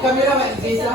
Kamera mag-isa?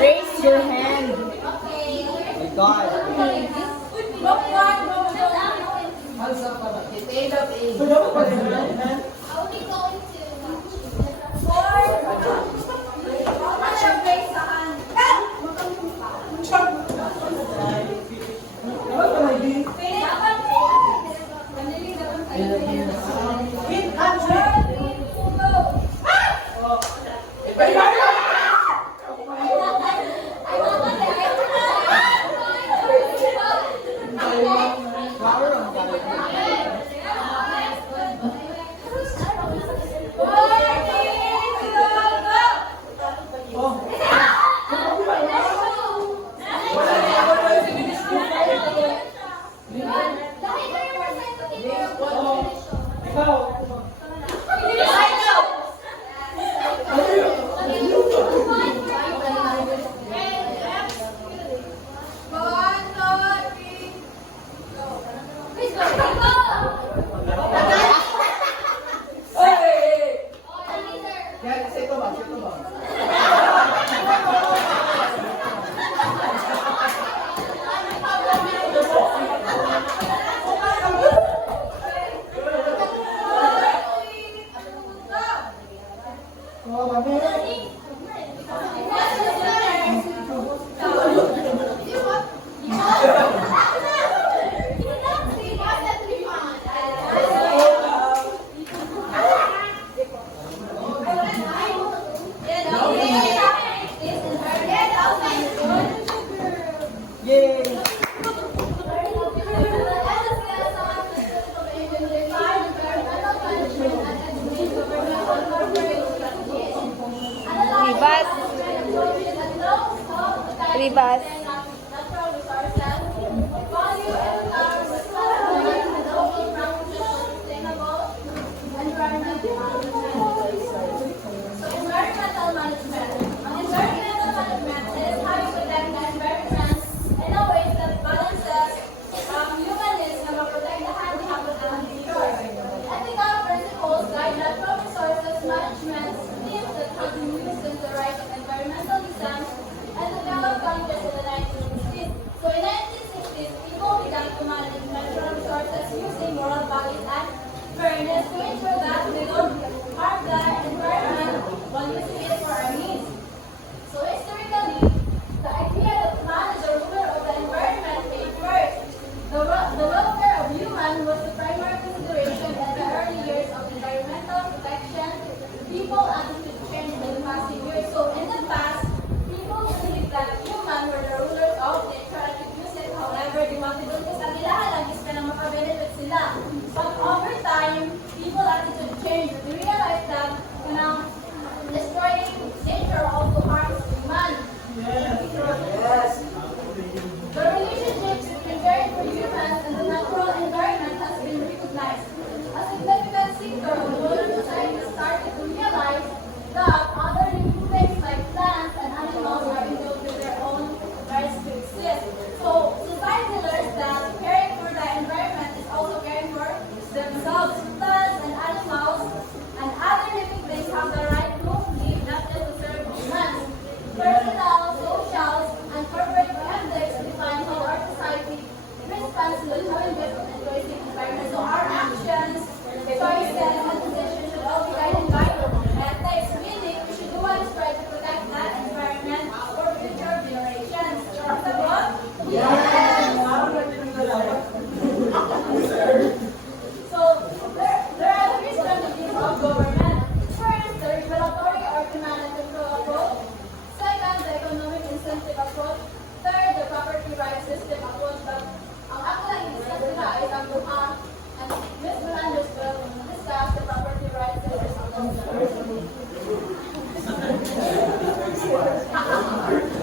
Raise your hand. God. Ribas. Natural resources, value and developing practices for sustainable environmental management. So environmental management. Environmental management is how you protect the environment in a way that balances human needs na maprotektahan ang habitat ng nature. Ethical principles guide natural resources management schemes that have been used since the rise of environmental design and developed countries in the 1960s. So in 1960s, people began to manage natural resources using moral values and fairness to ensure that they don't harm the environment while using it for our needs. So historically, the idea that man is the ruler of the environment came first. The welfare of humans was the primary consideration in the early years of environmental protection. People attitude changed in the past few years. So in the past, people believed that humans were the rulers of nature at use it. However, di makidul ko sa nila, lagis ka na makabenefit sila. But over time, people attitude changed. They realized that destroying nature also harms humans. The relationship between caring for humans and the natural environment has been recognized. A significant sector of modern society started to realize that other living things like plants and animals are endowed with their own rights to exist. So society learns that caring for the environment is also caring for themselves. Plants and animals and other living things have the right to live, not just to serve humans. Personal, social, and corporate ethics define how our society responds to the challenges of embracing environment. So our actions, choices, and decisions should all be guided by ethics, meaning we should do what is right to protect the environment for future generations. Sagot? So there are three strategies of government. First, the regulatory or command and control approach. Second, the economic incentive approach. Third, the property rights system approach. Ang ako lang i-discuss nila ay ang buha. And Ms. Mirandez will discuss the property rights system approach.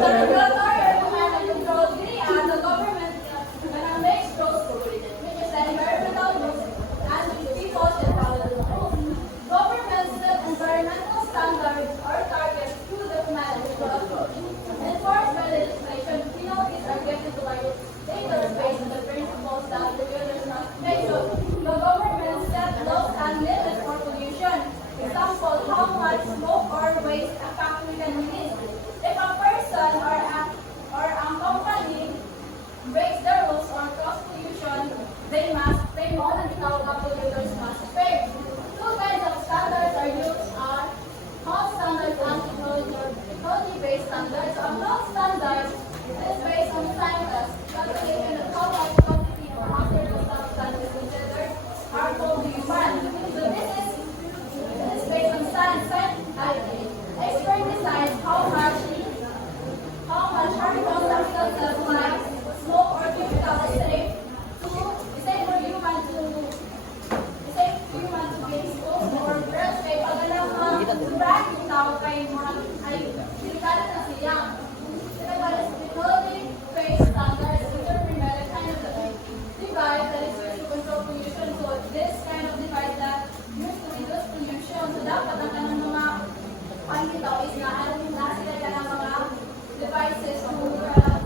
The regulatory or command and control, the government makes rules, which is the environmental rules, and people should follow the rules. Government set environmental standards or targets through the command and control approach. Enforced by legislation, penalties are given to legislators based on the principles that regulators must make. So the government set laws and limits for pollution. Example, how much smoke or waste a factory can release. If a person or a company breaks the rules or cause pollution, they must pay more than the polluters must pay. Two kinds of standards are used are health standards and technology-based standards. So a health standard is based on science, calculation of how much quantity or hazardous substances considered harmful to humans. So this is based on science. Expert decides how much harmful substances like smoke or chemical is safe for human to be exposed or girls kay pag alam sobrang yung tao kay ay delikado na siya. Sila pala sa technology-based standards determine the kind of device that is used to control pollution. So this kind of device that used to reduce pollution. So dapat ang kanang mga pangitaw is na alam na sila ka ng mga devices to pollution.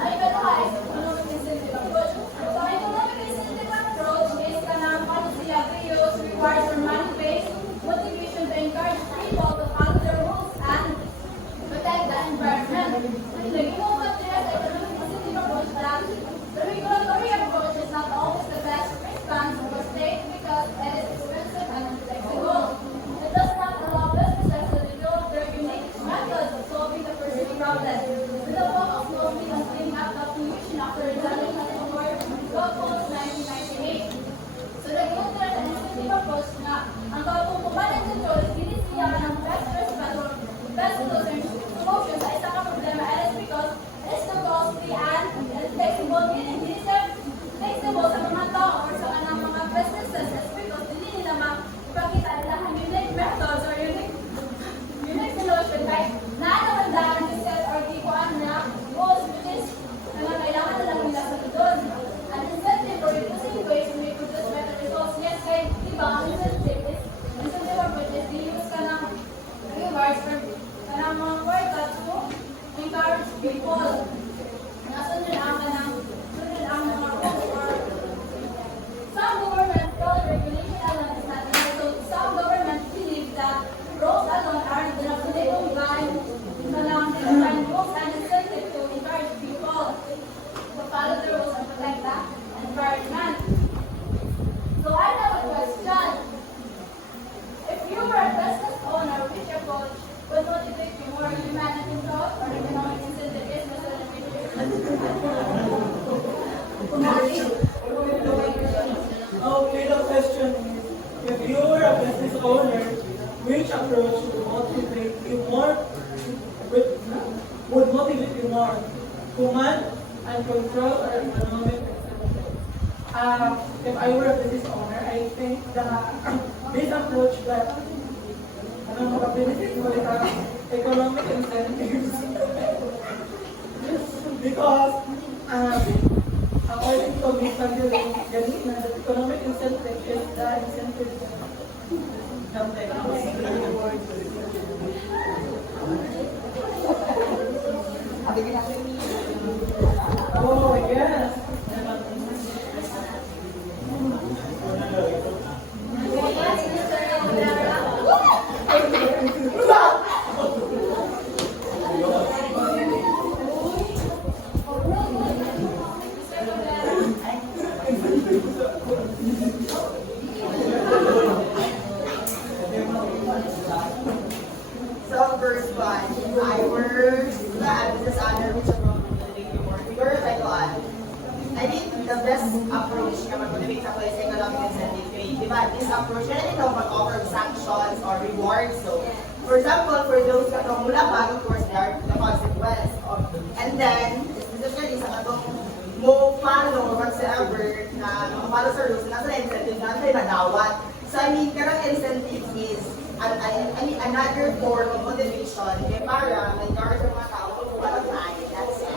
Ay, pero guys, economic incentive approach. So, economic incentive approach is kanang policy reuse, rewards, or money-based motivation to encourage people to follow the rules and protect the environment. The economic incentive approach that the regulatory approach is not always the best response for states because it is expensive and inflexible. It does not allow businesses to develop their unique methods of solving the perceived problem. With the focus mostly on cleaning up the pollution after the demolition of World Coast 1998. So the regulatory and incentive approach na ang kautukuban ng control is pinisiya ng best response or best solution sa isa ka problema. It is because Okay, the question is, if you were a business owner, which approach would motivate you more? Would motivate you more? Command and control or economic incentive? If I were a business owner, I think that this approach that benefit mo economic incentives because according to me, ganina, the economic incentive is the incentive Oh, yes. So first one, if I were the business owner, which approach would motivate you more? Siguro like what? I think the best approach na mag-motivate ako is economic incentive rate. Diba? This approach, na rin ako mag-offer of sanctions or rewards. So, for example, for those katong mula pa, of course, there are the consequence. And then, specifically sa katong mo follow or whatsoever na makapalo sa rules, nasa incentive na tayo nadawat. So, I mean, karang incentive is another form of motivation kaya para mag-guard sa mga tao kung wala tayo. That's it.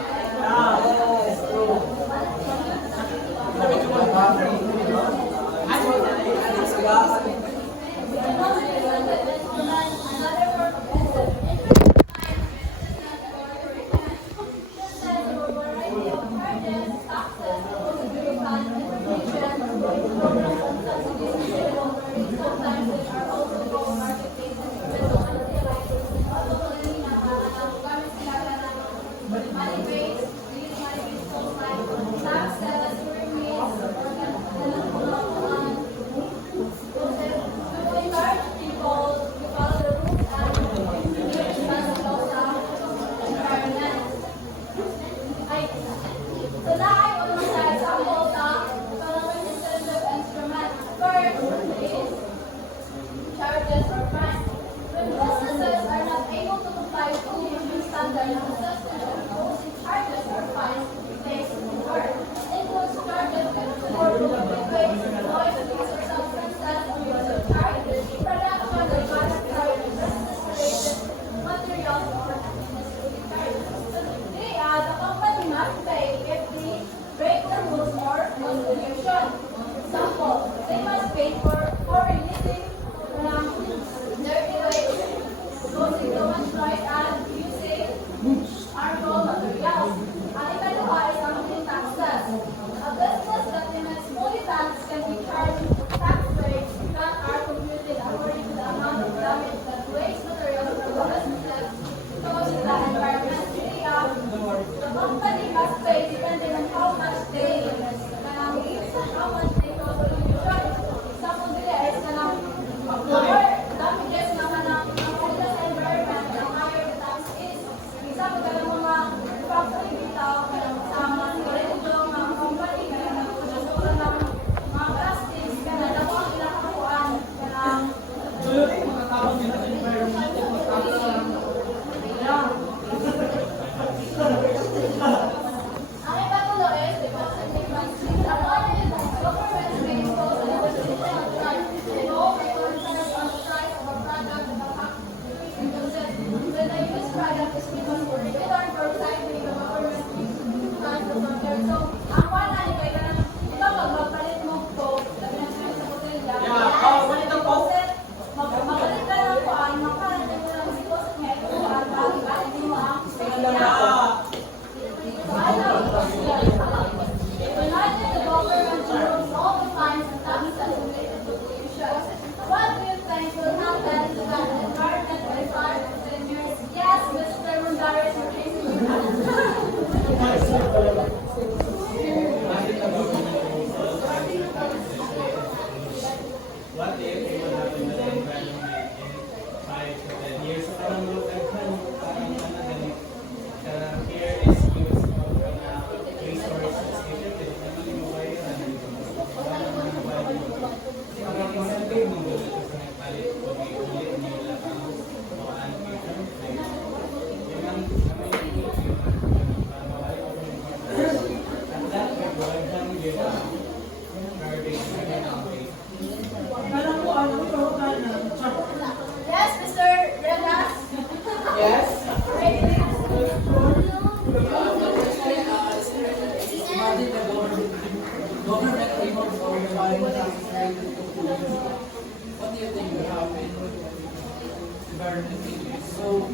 environment issues. So,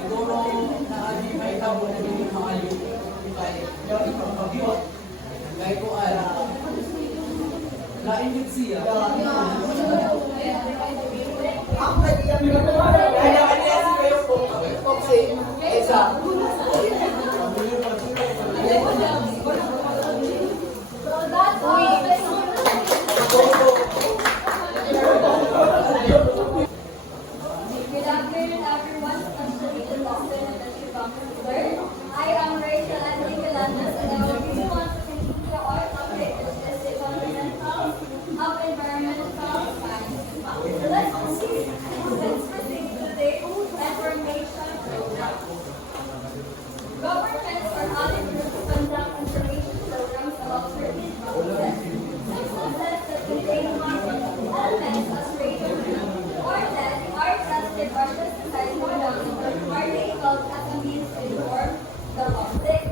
siguro may tabo na hindi maayo kahit yung pag-iwag kahit ko lain din siya. So that's all. Good afternoon, everyone. Especially the lesson and the learn. I am Rachel Anthony Galandas, and I will really want to continue our topic, which is the fundamental of environmental science. So let's proceed to the information program. Governments or other groups conduct information programs about certain processes. Substances that contain harmful elements as radioactive or that are tested or synthesized products are labeled as a means to inform the public.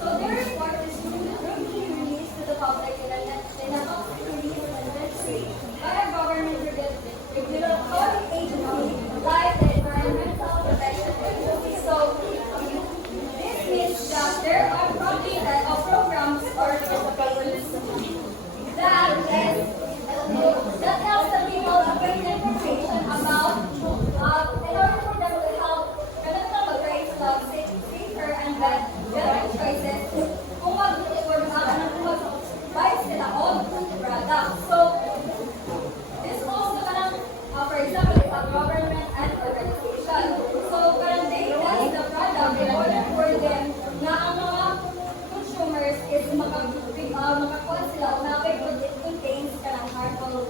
So their report is routinely released to the public in a public release inventory by a government regulatory agency like the Environmental Protection Agency. So this means that there are programs or campaigns that tells the people a great information about in order for them to help ganito mag-raise love, safer and better choices kung mag-buy sila of product. So this also parang, for example, is a government and organization. So parang they test the product in order for them na ang mga consumers is makakuha sila o na it contains kanang harmful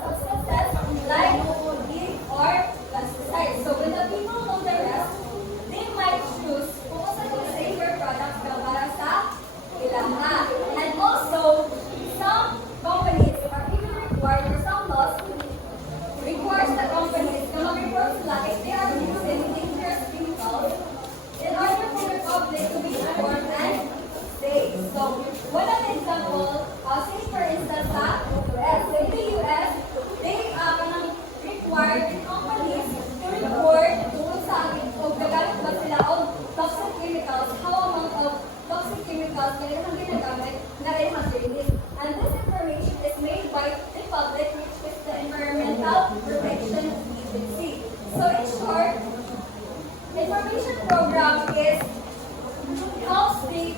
substances like heat or pesticides. So when the people know the rest, they might choose kung saan yung safer products na para sa ilaha. And also, some companies are even required, or some laws requires the companies na mag-report sila if they are using dangerous chemicals in order for the public to be informed and safe. So, one of the example, say for instance sa US, so in the US, they require the companies to report kung saan o gagamit ba sila o toxic chemicals, how amount of toxic chemicals na ilang ginagamit na ilang release. And this information is made by the public, which is the Environmental Protection Agency. So in short, information program is helps the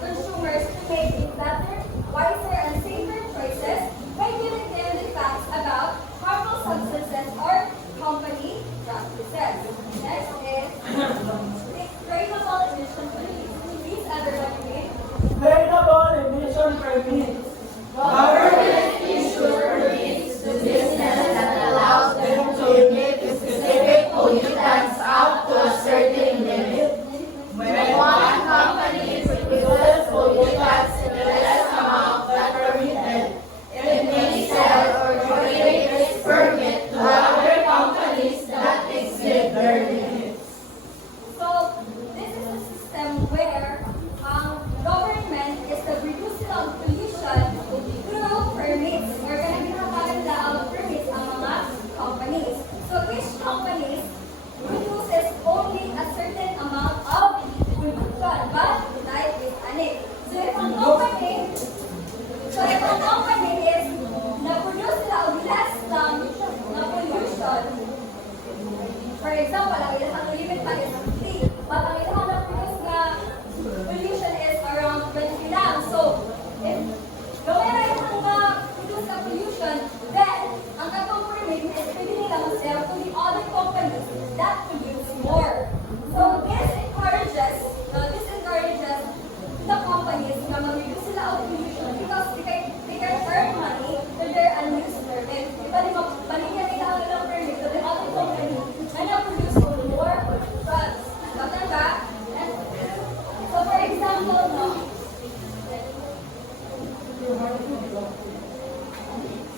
consumers to make better, wiser, and safer choices by giving them the facts about harmful substances or company practices. Next is traceable emission permits. Please, everyone, read. Traceable emission permits. Government issues permits to business that allows them to emit specific pollutants up to a certain limit. When one company produces pollutants in the less amount than permitted, it may sell or trade its permit to other companies that exceed their limits. So, this is a system where government is the reducing of pollution through permits. Or ganun ginagawa nila ang permits ang mga companies. So, each company produces only a certain amount of pollution, but that is anik. So, if ang company is na-produce sila og less lang na pollution, for example, ang ilang limit pa is 50, but ang ilang na-produce na pollution is around 20 lang. So, if gawin na yung produce na pollution, then ang gagawin permit is pwede nila mag-sell to the other companies that produce more. So, this encourages the companies na mag-reduce sila of pollution because they can earn money to their unused permit. Diba, baligyan nila ang ilang permit to the other company na na-produce more drugs. Kapag ba? So, for example, no?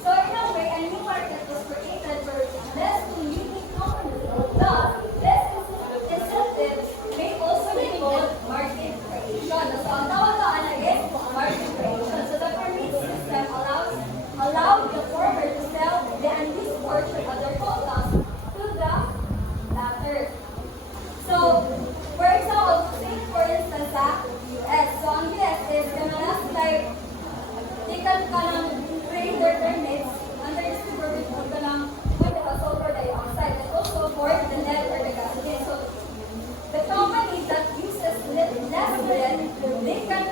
So, in a way, a new market was created for less polluting companies. Thus, less incentives may also be called market creation. So, ang tawag doon ay market creation. So, the can create their permits under the supervision of the sulfur dioxide and also for the lead or the gasoline. So the company that uses less lead, they can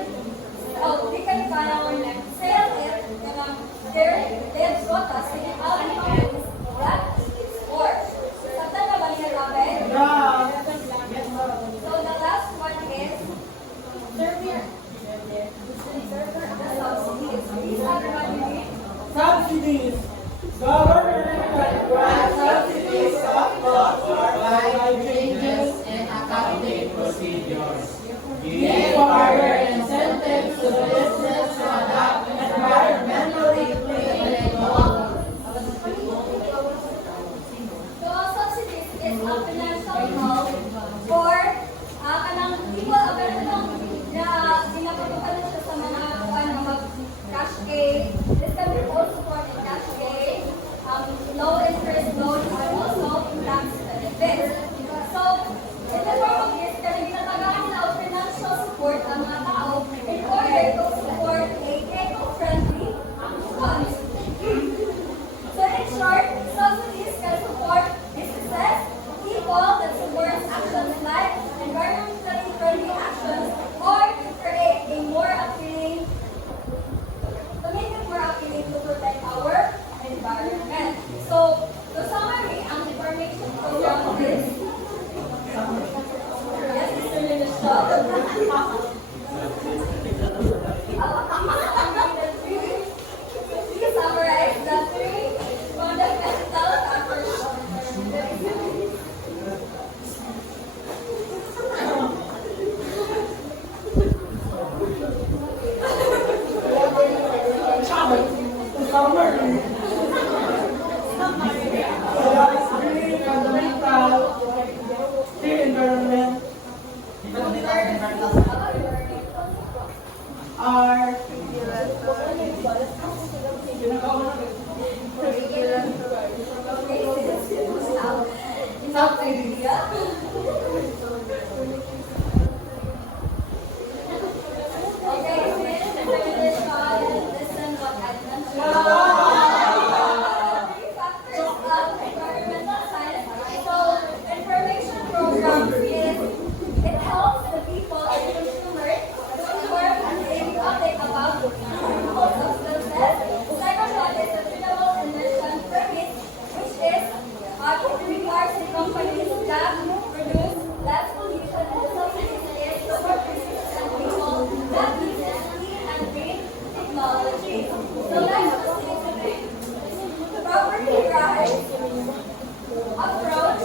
sell it their lead quotas in other companies that export. Sabtan na ba niya namin? So the last one is Serbia. These are the money. Subsidies. Government can grant subsidies of cost by changes in accounting procedures. Give further incentives to business to adopt environmentally clean technology. So subsidies is a financial help for kanang people na ginapatukan siya sa mga cash aid. This can be also for in cash aid, low interest loan, and also in tax benefits. So, in the form of this, kanang ginatagaan nila ang financial support ang mga tao in order to support a eco-friendly funds. So in short, subsidies can support businesses, people that support actions like environmentally friendly actions or to create a more appealing, to make it more appealing to protect our environment. So, to summary, ang information program is yes, Mr. Minister. We summarize the three fundamental Summary. Three fundamental clean environment are South Korea. Okay, finish the presentation. Listen what I mentioned. Three factors of environmental science. So, information program is it helps the people and consumers to inform and be update about harmful substances. Second one is the suitable emission permit, which is it requires the companies that produce less pollution and the subsidies is for businesses and people that uses clean and green technology. So let's proceed to the property rights approach.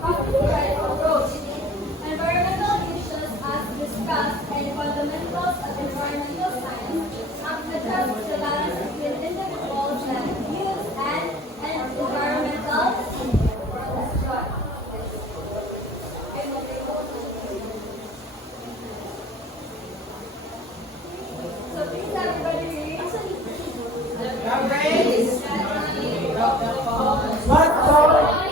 Property rights approach. Environmental issues as discussed in fundamentals of environmental science address the balance between individuals and use and environmental protection. So please everybody read. what for?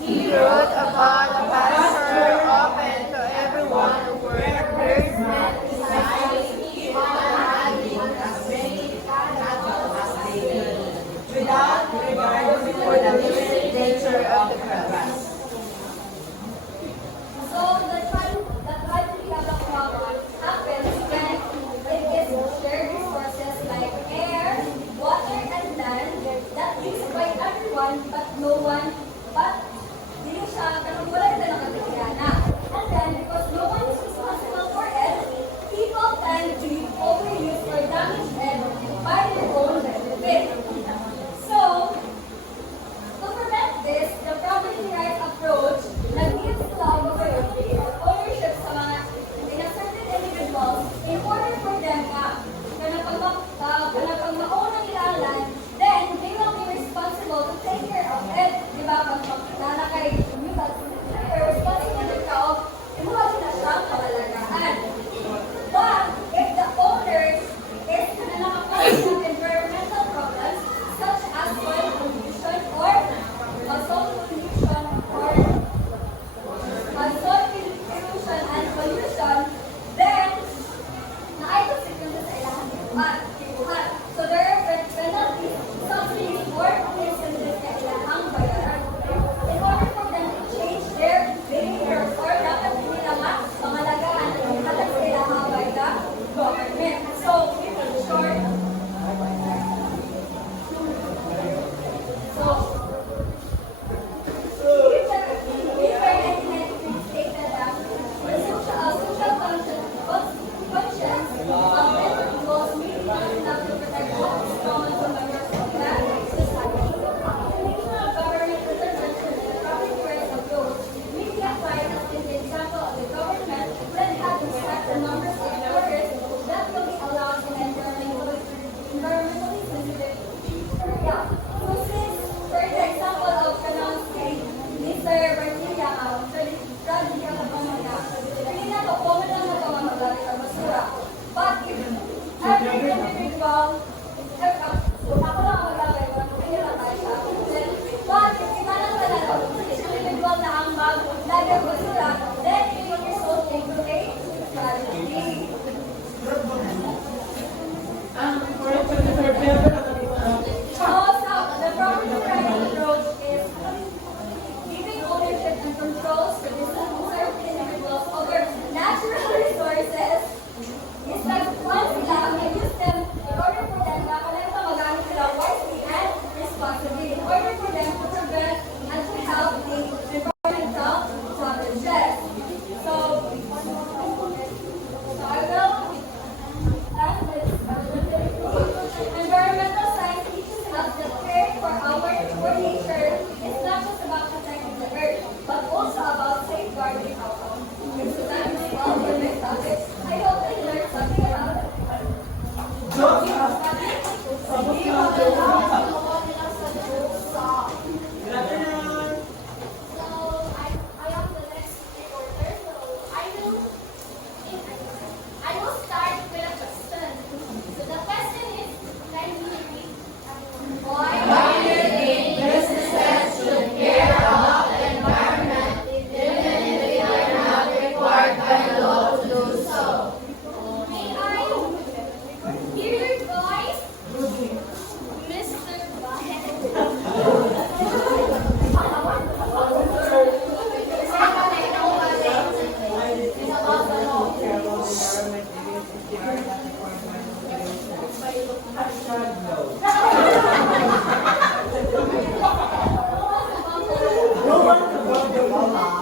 He wrote about a pasture open to everyone where birds met society, human having as many cattle as they need, without regard for the music nature of the grass. So the tragedy of the problem happens when it is shared resources like air, water, and land that used by everyone but no one but hindi siya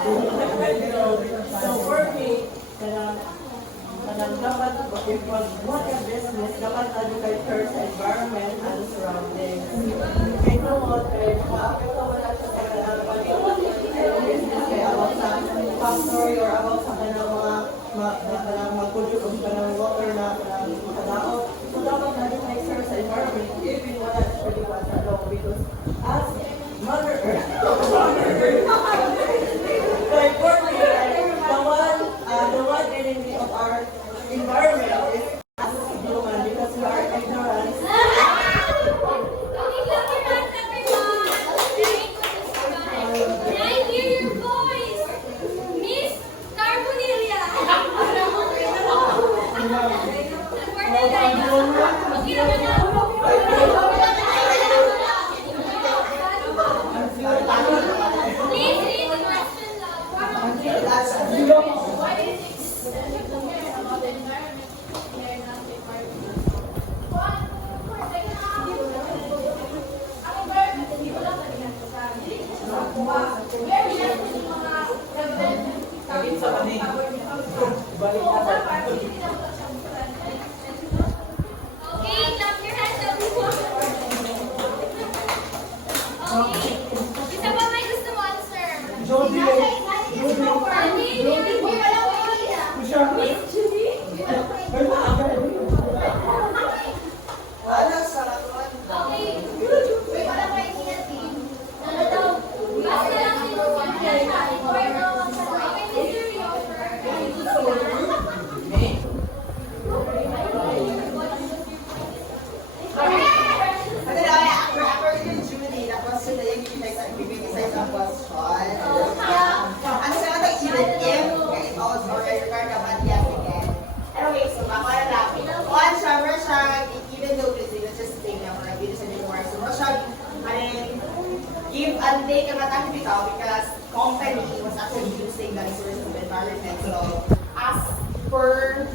So for me, kanang dapat if what a business, dapat educate first sa environment and surroundings. Kaya no what, maapekto mo na siya sa kanang business kaya about sa factory or about sa kanang mga mag-produce of kanang water na kanang makadaot. So dapat educate first sa environment even wala siya pwede sa law because as Mother Earth, like for me, the one enemy of our environment is us human because we are ignorant. Okay, clap your hands, everyone. Very good discussion. Can I hear your voice? Miss Carbonelia. Okay naman na. Please read the question loud. Why do you think we should care about the environment if we are not a part of it? One, ang environment, hindi ko lang kanina sa kuha. Very lang yung mga government. Kapit sa panig. Balik Oo, na. dapat, hindi lang ito siya. Okay, clap your hands, everyone. Okay. Isa pa may gusto mo answer? Jody, Miss Judy? Wala sa lakuan. Okay. May wala pa yung team. Ano daw? Basta lang din yung content natin. Or no, okay, Mr. Yofer. Ano na, after yung Judy, na question na yung bibigay sa question. Ano sa mga even if, it all or regard about yes again. Anyway, so mama na lang. One, siya, even though this is just thing na mga video sa anymore. So, siya, give and take ang matang bitaw because company was actually using the resources of the environment. So, as per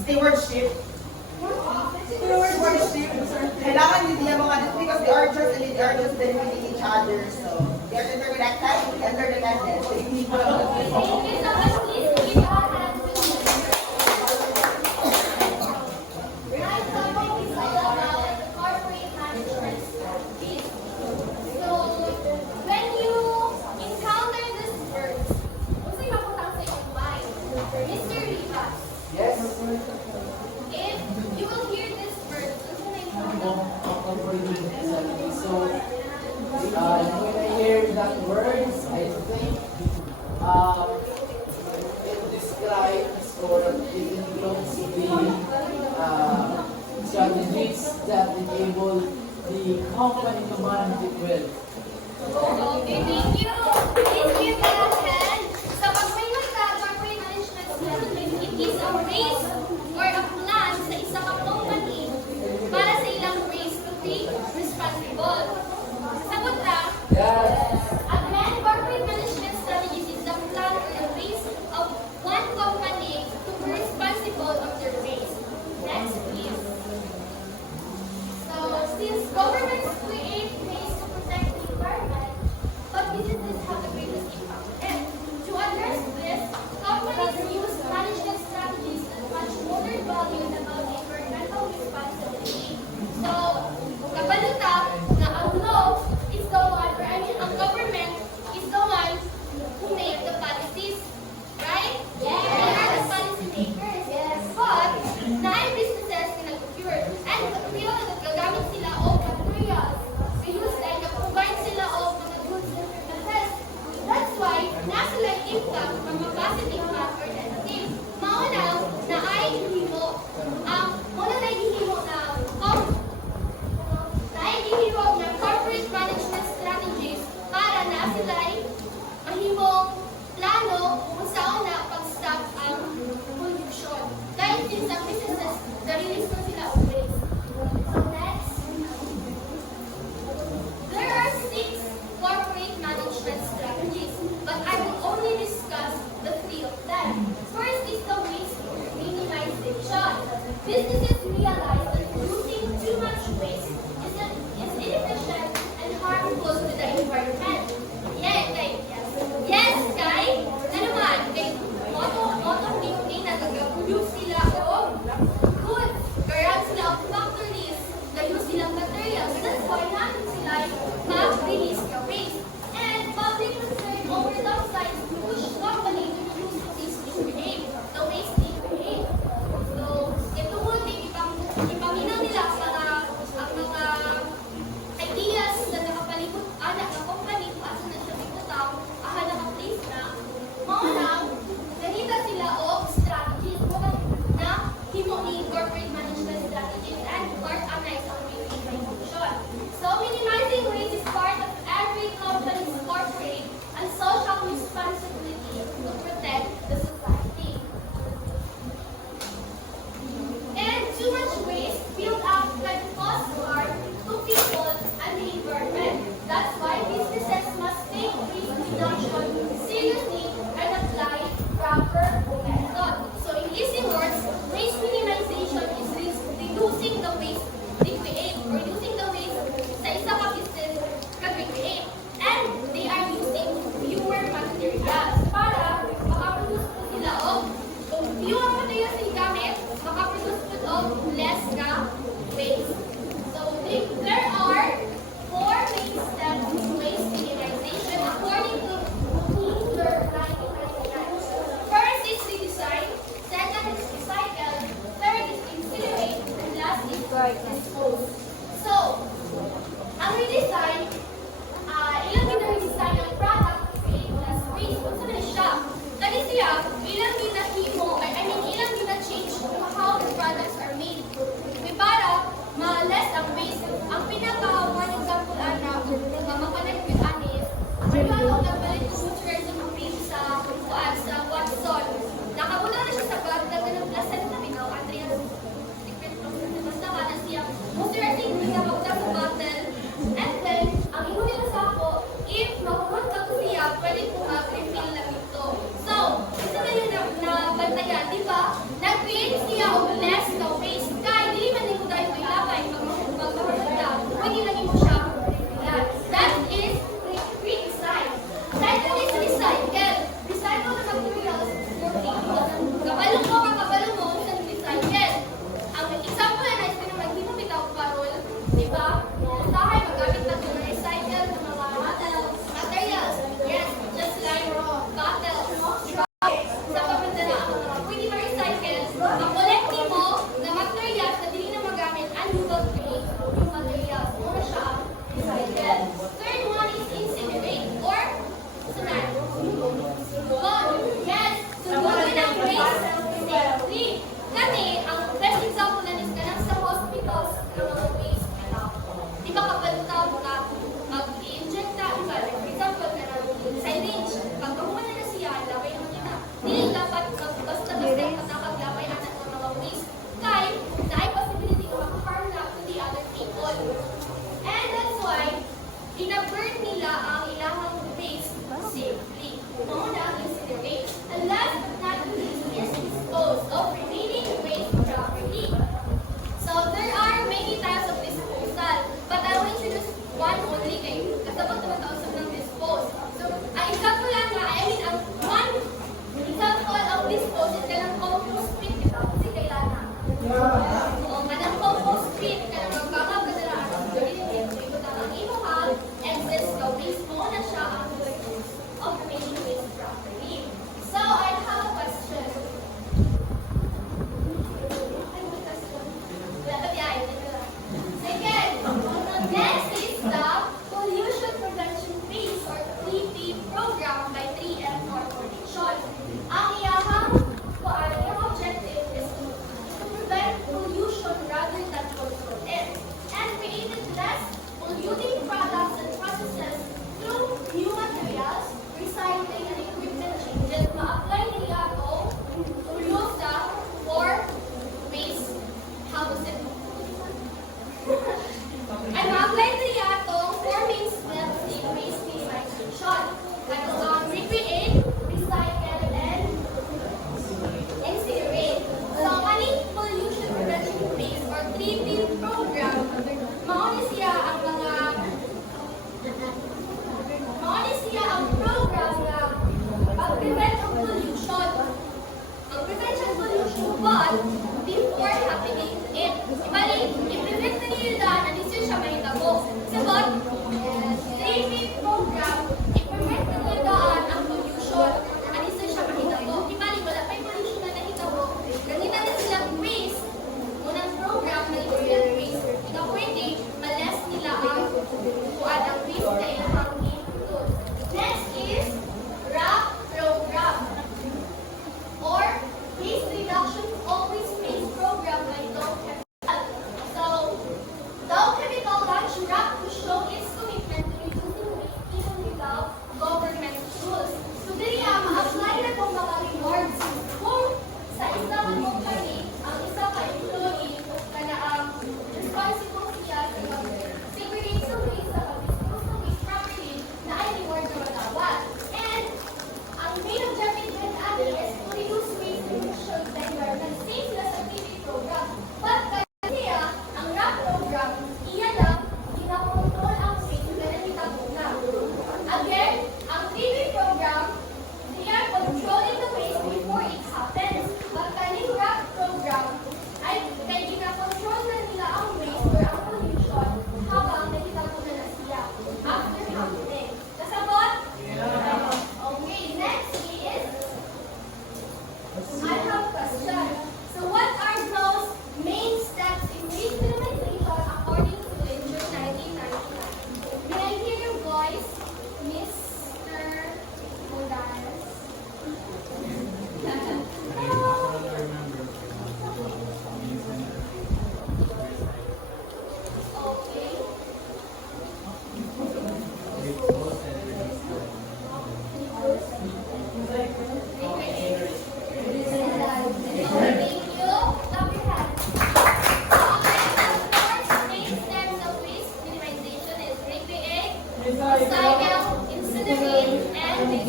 stewardship, kailangan hindi yung mga because they are just benefiting each other. So, they are interdependent. So, hindi ko lang Thank you so much. Please give our hands to me. Right, topic is all about corporate management strategies. So, when you encounter these words, kung sa'yo maputang sa iyong mind, Mr. Rivas, Yes. if you will hear these words, kung sa'yo na So, when I hear that words, I think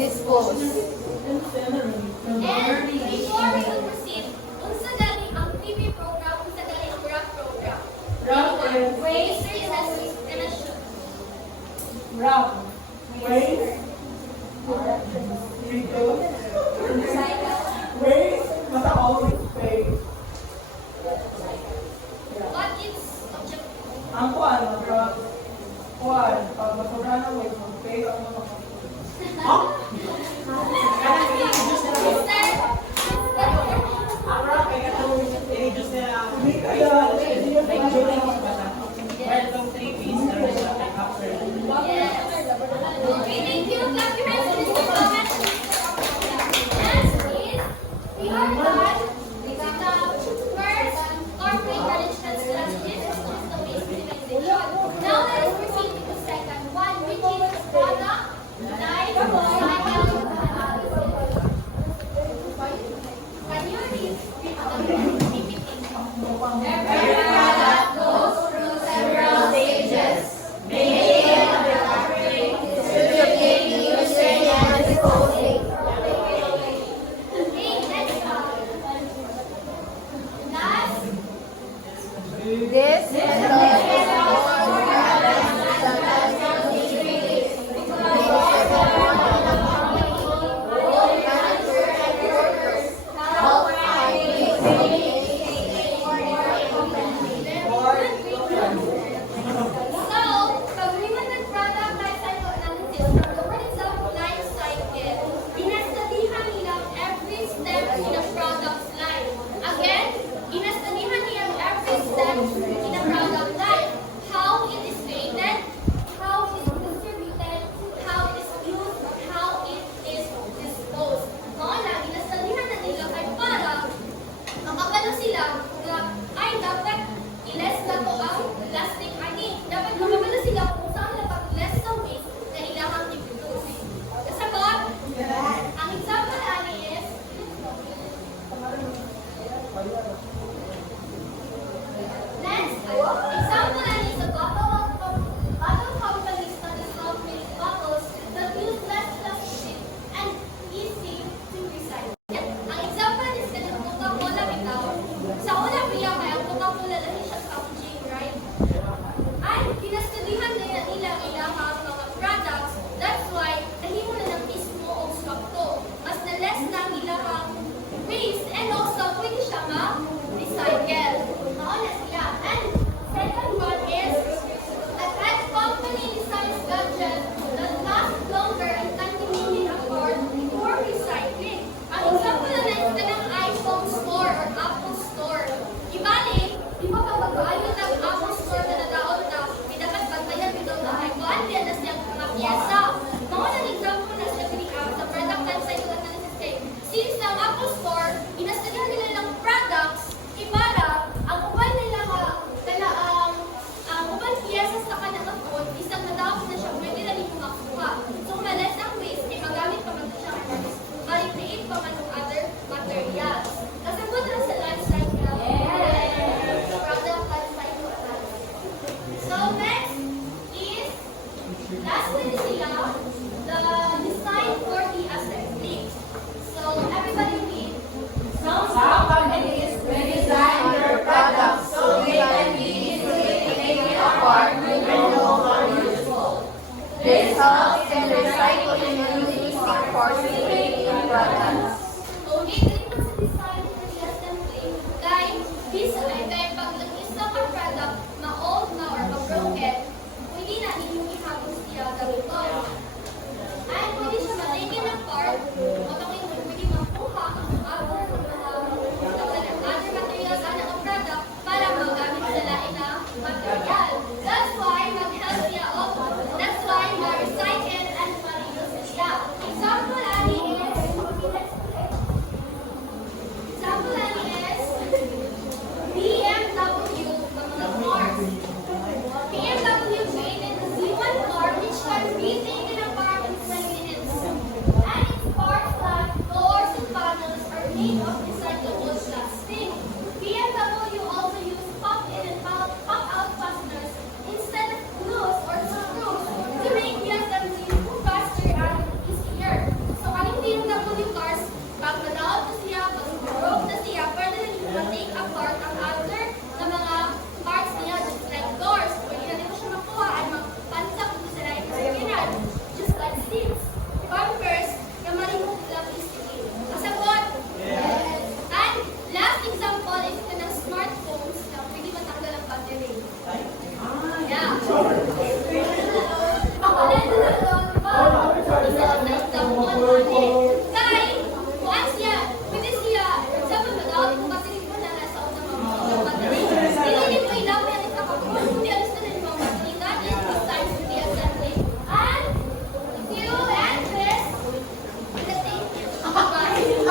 dispose. And before we will proceed, unsa gani ang TV program, unsa gani ang rap program? Rap is Waste, resources, and a shoot. rap. Waste. Reduce. Waste. Basta always waste. What is objective? Ang kuan, pag masura ng waste, mag-pay ako ng Ang rap ay katulong i-reduce nila ang Hindi kaya, like during mas bata. Well, itong 3 piece na rin siya like after. Yes. Okay, thank you. Clap your hands for Mr. Thomas. Next is, we are done with the first corporate management class. This is the waste minimization. Now let us proceed with the second one, which is product life cycle analysis. Can you read the PPT? Every product goes through several stages, making, manufacturing, distributing, using, and disposing. Okay, next up. Last, This is the so, pag-limited product life cycle analysis, from the word itself, life cycle, inastudihan nila every step in a product's life. Again, inastudihan nila every step in a product life. How it is created, how it is distributed, how it is used, how it is disposed. Mga na, inastudihan na nila kay para makabalo sila na ay dapat i-less na to ang plastic ani. Dapat makabalo sila kung saan dapat less sa waste na ilahang i-produce. Kasagot? Ang example ani is next, example ani is a bottle companies that dissolve milk bottles that use less plastic and easy to recycle. Ang example is kanang Coca-Cola bitaw. Sa una biya kay ang Coca-Cola lahi siya soft drink, right? Ay kinastudihan nila ilang mga products. That's why nahimo na ng mismo og swakto. Mas na less na ilang waste and also pwede siya ma-recycle. Mao na sila. And second one is that company designs gadgets that last longer and can be needed afford for recycling. Ang example na is kanang iPhone store or Apple store. Ibalik, di ba pag magpaayos ng Apple store na nadaot na, may dapat pagbayan bitaw na ay kuandi na siyang mga piyesa. Mga nang example na sa sa product life cycle analysis kay since ang Apple store, inastudihan nila ng products, ibara, ang uban nila ang uban piyesa sa kanang food, isang nadaot na siya, pwede na nito makuha. So, malas ang waste, ay magamit pa man siya ma-recreate pa man ng other materials. Kasagot na sa life cycle. Product life cycle analysis. So, next is, lastly sila, the design for the assembly. So, everybody read. Some companies redesign their products so they can be easily taken apart when no longer useful. This helps in recycling and reusing for products. Okay, ganito sa design for the assembly. Dahil, kaya pag nag-isa ka product, ma-old na or ma-broken, pwede na ninyong ihabos siya gamiton. Ay, pwede siya ma-taken apart, o tapos pwede makuha ang other materials na ng product para magamit sa lain na material. That's why mag-help siya o that's why ma-recycle and ma-reuse siya. Example, ani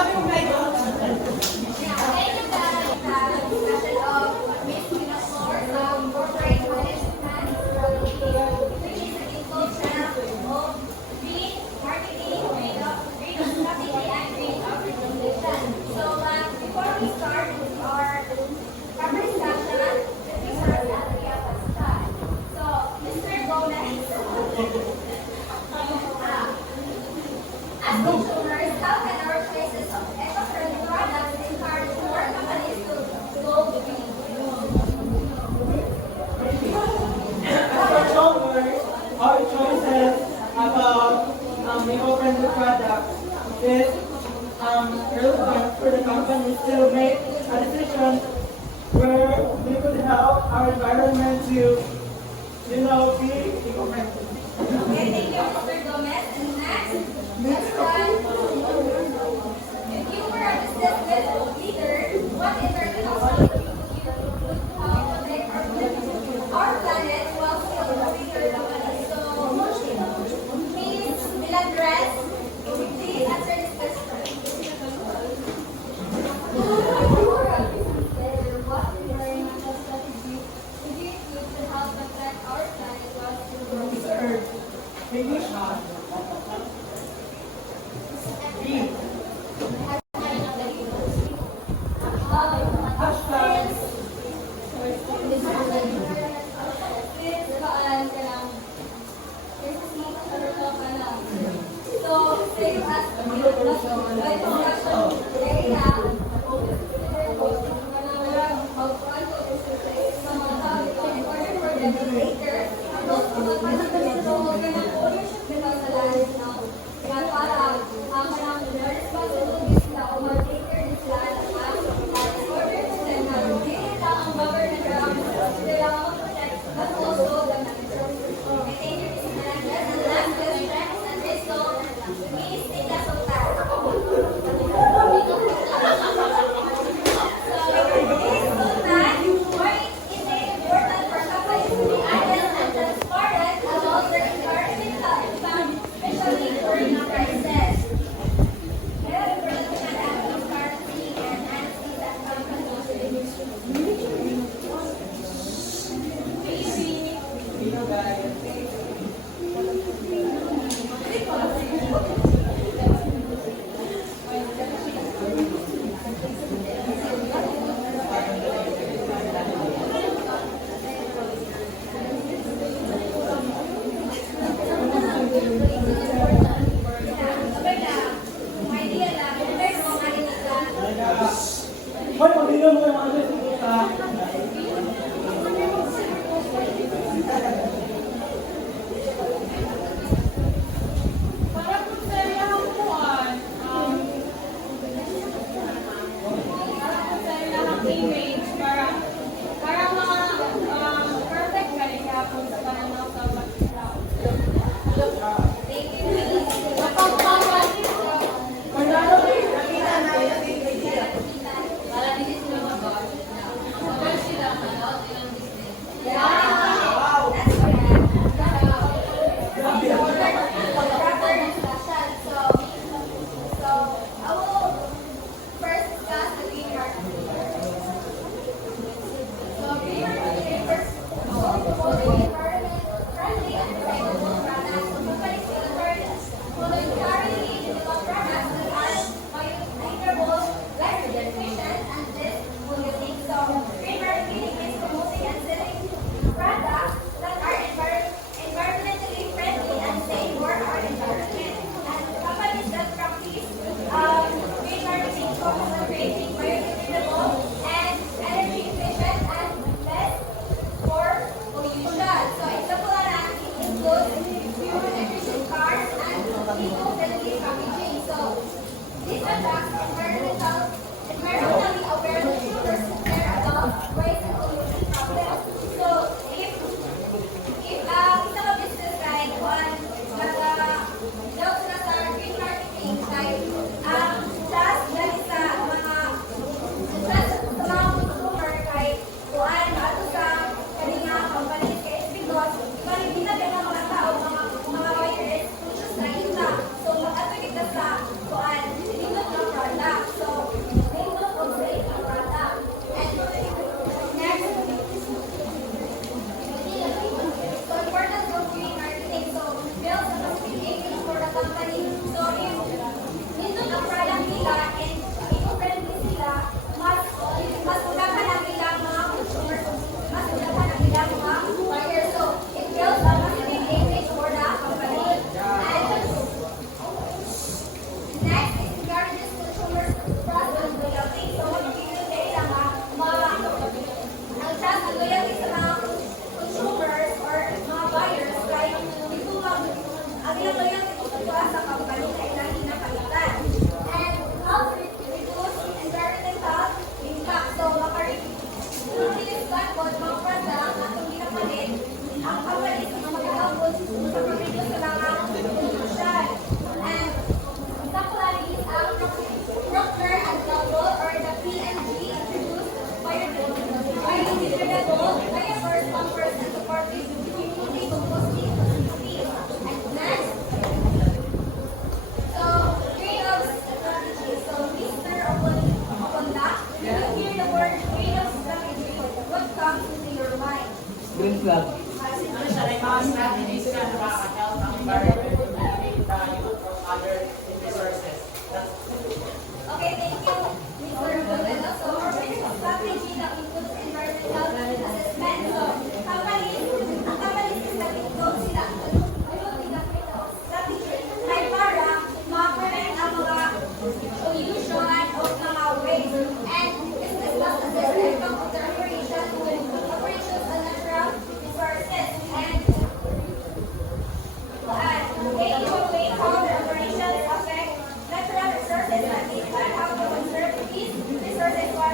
Sabi mo, may God. Thank you guys. Discussion of Miss Singapore, corporate management, which is an culture of green marketing, green strategy, and green organization. So, before we start our conversation, let me start at the start. So, Mr. Gomez, as consumers, how can our choices of eco-friendly products encourage more companies to go green? As consumers, our choices about eco-friendly products is relevant for the companies to make a decision where we could help our environment to, be eco-friendly. Okay, thank you, Mr. Gomez. And next one. If you were a business leader, what internal policy would protect our planet while still growing your company? So, please, Milandres, please answer this question. If you were a business leader, what environmental strategy would you use to help protect our planet while still growing? Third, maybe Hoy, pag-inom mo yung ano dito sa... Para po sa ilang kuhan, para po sa ilang image, para perfect ka rin kapag sa pananaw sa pagkakao. Environmentally aware consumers who care about waste and pollution problems. So, if isa ka business guide on daw sila sa green marketing guide, plus dahil sa mga consumer guide, kuan ato sa kanina company is because hindi na kaya mga tao, mga buyers, conscious na ita. So, ato kita sa kuan, hindi na product.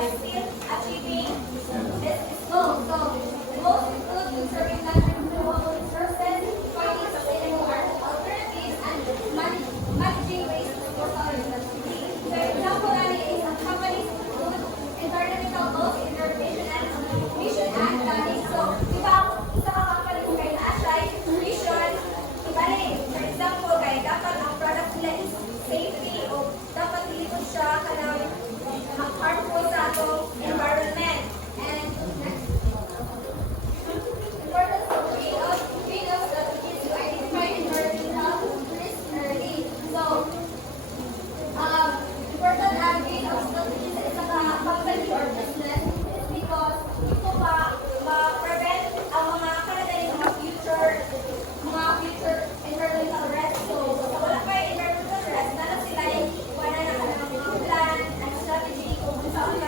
while still achieving its goals. So, the goals include conserving non-renewable resources, finding sustainable alternatives, and managing waste disposal responsibly. For example, is a company's include environmental goals in their mission and planning. So, di ba, isa ka company kung kayo na-assign, mission, ibalik. For example, kaya dapat ang product nila is safety o dapat ilikod siya kanang harmful sa atong environment. And next, importance of greenhouse strategies to identify environmental risks early. So, important ang greenhouse strategies sa isang company or business is because ito ma-prevent ang mga kanadaling mga future environmental risks. So, sa wala pa yung environmental risks, nalang sila yung wala na mga plan and strategy kung saan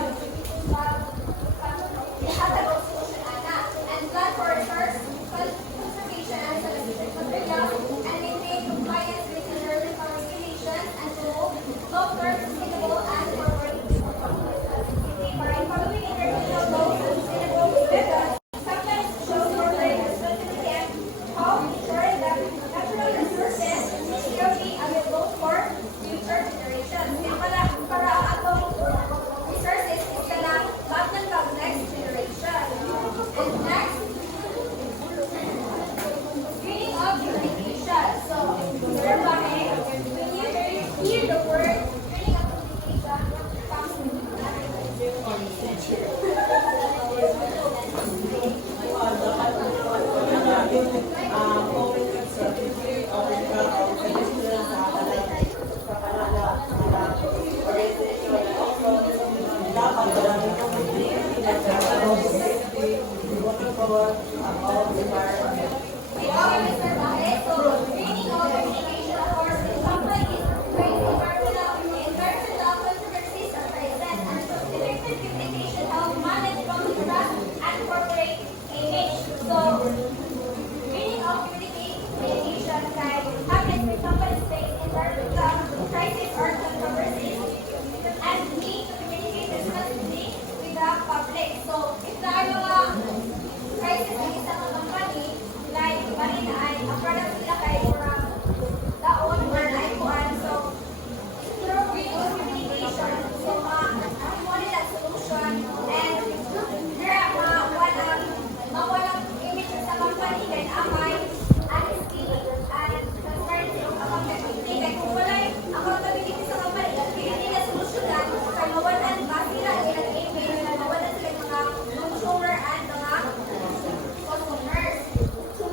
ihatag ang solution ana. And plan for resource conservation and selection materials and maintain compliance with environmental regulations and promote long-term sustainable and forward-looking sustainability. By following environmental goals and sustainable methods, sometimes shows corporate responsibility and how ensuring that natural resources will be available for future generations. Kaya para ang atong resources is kanang bagnan pag next generation. And next, greening of communication. So, whereby when you hear the word greening of communication, comes to Okay, Mr. Bahe. So, greening of communication, of course, in companies, where environmental controversies are present, and effective communication help manage public trust and corporate image. So, greening of communication can happen when companies face environmental crisis or controversies and need to communicate responsibly with the public. So, if there are mga crisis ng isang company, like, bali na ay, ang product nila kay murang daon or naikuan. So, through greening of communication, so, mo nila solution and there mawalang image sa company then amay honesty and transparency of accountability. Kaya kung wala'y accountability sa company, hindi nila solusyonan kaya mawalan ba sila ilang image na mawalan sila yung mga consumer and mga customers. So,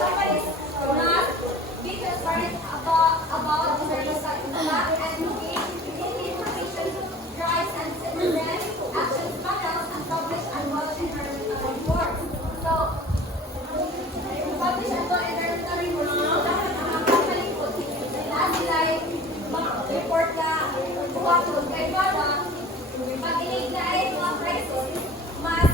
companies must be transparent about their impact and engage in information drives and citizen action panels and publish annual environmental reports. So, publish annual environmental reports dapat ang mga company po na sila mag-report na buwag kay Bada pag-inig na ay mga crisis mas